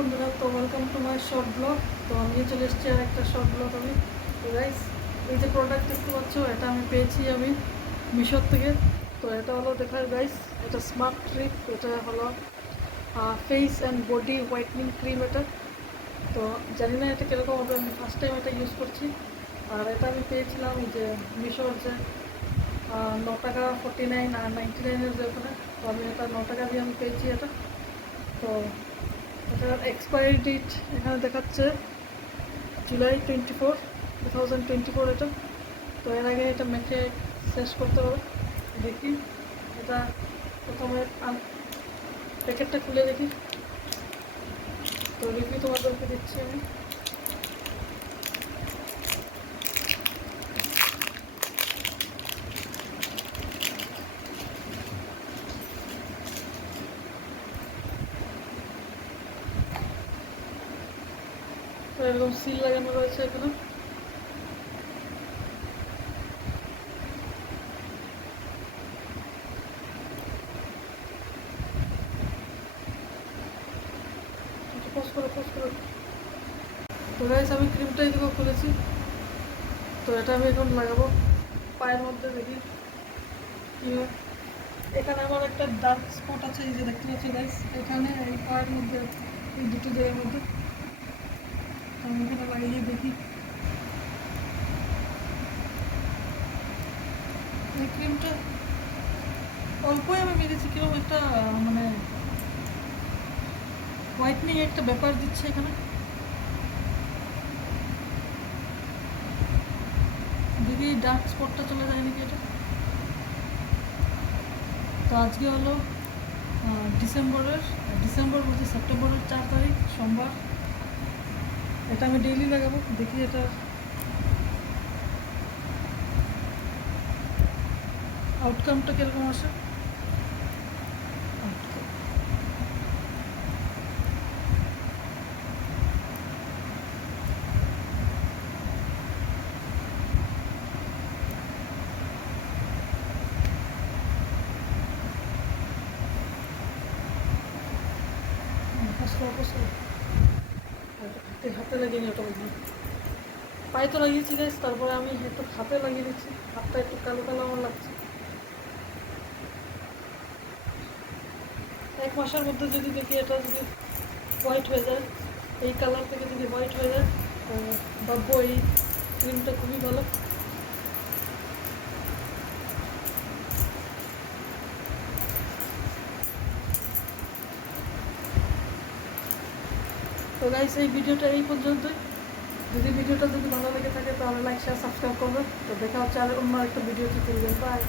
বন্ধুরা, তো welcome to my short blog. তো আমি চলে এসেছি আর একটা শর্ট ব্লগ। আমি তো গাইস, এই যে প্রোডাক্ট দেখতে পাচ্ছ, এটা আমি পেয়েছি মিশোর থেকে। তো এটা হলো, দেখার গাইস, এটা স্মার্ট ট্রিপ। এটা হলো face and body whitening cream. এটা তো জানি না এটা কীরকম হবে, আমি ফার্স্ট টাইম এটা ইউজ করছি। আর এটা আমি পেয়েছিলাম এই যে মিশোর যে 9 টাকা 49 আর 99-এর যে ওখানে। তো আমি এটা 9 টাকা দিয়ে আমি পেয়েছি এটা। তো এটার এক্সপায়ারি ডেট এখানে দেখাচ্ছে জুলাই 24, 2024 এটা। তো এর আগে এটা মেখে শেষ করতে হবে। দেখি এটা প্রথমে প্যাকেটটা খুলে দেখি। তো রিভিউ তোমাদেরকে দিচ্ছি আমি। তো এরকম সিল লাগানো রয়েছে এখানে। পোস্ট করো। তো গাইস, আমি ক্রিমটা এদিকে খুলেছি। তো এটা আমি এখন লাগাবো পায়ের মধ্যে, দেখি কী হয়। এখানে আমার একটা ডার্ক স্পট আছে, এই যে দেখতে পাচ্ছি গাইস, এখানে এই পায়ের মধ্যে, এই দুটো জায়গার মধ্যে। আমি এখানে লাগিয়ে দেখি। এই ক্রিমটা অল্পই আমি মেরেছি, কিরকম একটা মানে হোয়াইটনিং একটা ব্যাপার দিচ্ছে এখানে। দেখি ডার্ক স্পটটা চলে যায় নাকি এটা। তো আজকে হলো ডিসেম্বর বলছি, সেপ্টেম্বরের 4 তারিখ, সোমবার। এটা আমি ডেইলি লাগাবো, দেখি এটা আউটকামটা কীরকম আসে। হাতে লাগিয়ে নিই, ওটা বলছি পায়ে তো লাগিয়েছি গাইস, তারপরে আমি একটু হাতে লাগিয়ে দিচ্ছি। হাতটা একটু কালো কালো আমার লাগছে। 1 মাসের মধ্যে যদি দেখি এটা যদি হোয়াইট হয়ে যায়, এই কালার থেকে যদি হোয়াইট হয়ে যায়, ভাববো এই ক্রিমটা খুবই ভালো। তো গাইস, এই ভিডিওটা এই পর্যন্তই। যদি ভালো লেগে থাকে তাহলে লাইক শেয়ার সাবস্ক্রাইব করবে। তো দেখা হচ্ছে আর অন্য একটা ভিডিওতে। বাই।